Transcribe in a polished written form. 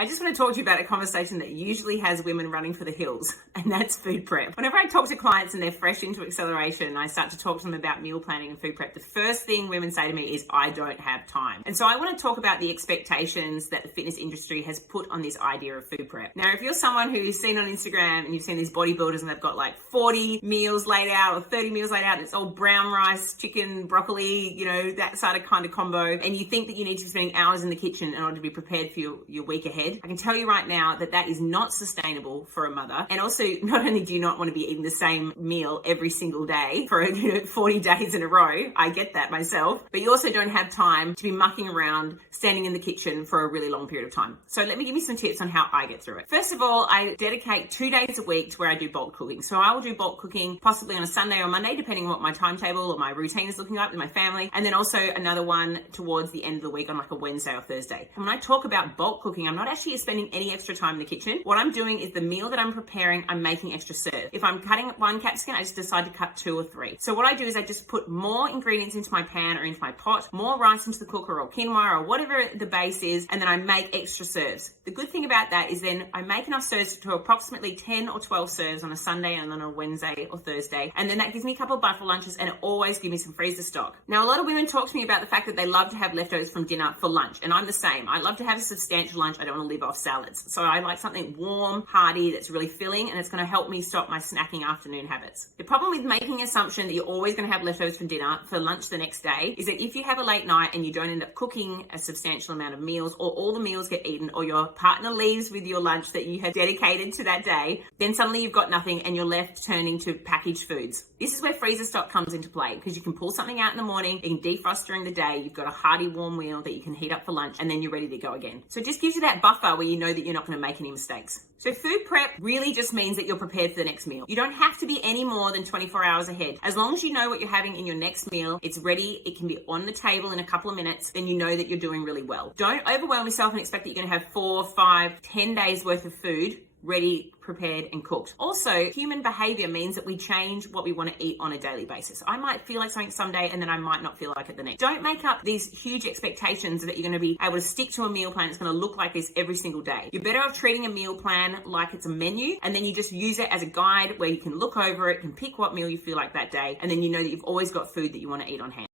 I just want to talk to you about a conversation that usually has women running for the hills, and that's food prep. Whenever I talk to clients and they're fresh into acceleration and I start to talk to them about meal planning and food prep, the first thing women say to me is, I don't have time. And so I want to talk about the expectations that the fitness industry has put on this idea of food prep. Now, if you're someone who's seen on Instagram and you've seen these bodybuilders and they've got like 40 meals laid out or 30 meals laid out, and it's all brown rice, chicken, broccoli, that sort of kind of combo, and you think that you need to be spending hours in the kitchen in order to be prepared for your week ahead, I can tell you right now that that is not sustainable for a mother. And also, not only do you not want to be eating the same meal every single day for 40 days in a row, I get that myself, but you also don't have time to be mucking around, standing in the kitchen for a really long period of time. So let me give you some tips on how I get through it. First of all, I dedicate 2 days a week to where I do bulk cooking. So I will do bulk cooking possibly on a Sunday or Monday, depending on what my timetable or my routine is looking like with my family. And then also another one towards the end of the week on like a Wednesday or Thursday. And when I talk about bulk cooking, I'm not actually spending any extra time in the kitchen. What I'm doing is the meal that I'm preparing, I'm making extra serve. If I'm cutting one capsicum, I just decide to cut 2 or 3. So what I do is I just put more ingredients into my pan or into my pot, more rice into the cooker or quinoa or whatever the base is, and then I make extra serves. The good thing about that is then I make enough serves to approximately 10 or 12 serves on a Sunday and then on a Wednesday or Thursday. And then that gives me a couple of buffer lunches and it always gives me some freezer stock. Now, a lot of women talk to me about the fact that they love to have leftovers from dinner for lunch. And I'm the same. I love to have a substantial lunch. I don't want to live off salads. So I like something warm, hearty, that's really filling, and it's going to help me stop my snacking afternoon habits. The problem with making an assumption that you're always going to have leftovers from dinner for lunch the next day is that if you have a late night and you don't end up cooking a substantial amount of meals, or all the meals get eaten, or your partner leaves with your lunch that you had dedicated to that day, then suddenly you've got nothing and you're left turning to packaged foods. This is where freezer stock comes into play, because you can pull something out in the morning, you can defrost during the day, you've got a hearty warm meal that you can heat up for lunch, and then you're ready to go again. So it just gives you that buffer where you know that you're not going to make any mistakes. So food prep really just means that you're prepared for the next meal. You don't have to be any more than 24 hours ahead. As long as you know what you're having in your next meal, it's ready, it can be on the table in a couple of minutes, then you know that you're doing really well. Don't overwhelm yourself and expect that you're going to have 4, 5, 10 days worth of food ready, prepared, and cooked. Also, human behavior means that we change what we want to eat on a daily basis. I might feel like something someday and then I might not feel like it the next. Don't make up these huge expectations that you're going to be able to stick to a meal plan that's going to look like this every single day. You're better off treating a meal plan like it's a menu, and then you just use it as a guide where you can look over it, can pick what meal you feel like that day, and then you know that you've always got food that you want to eat on hand.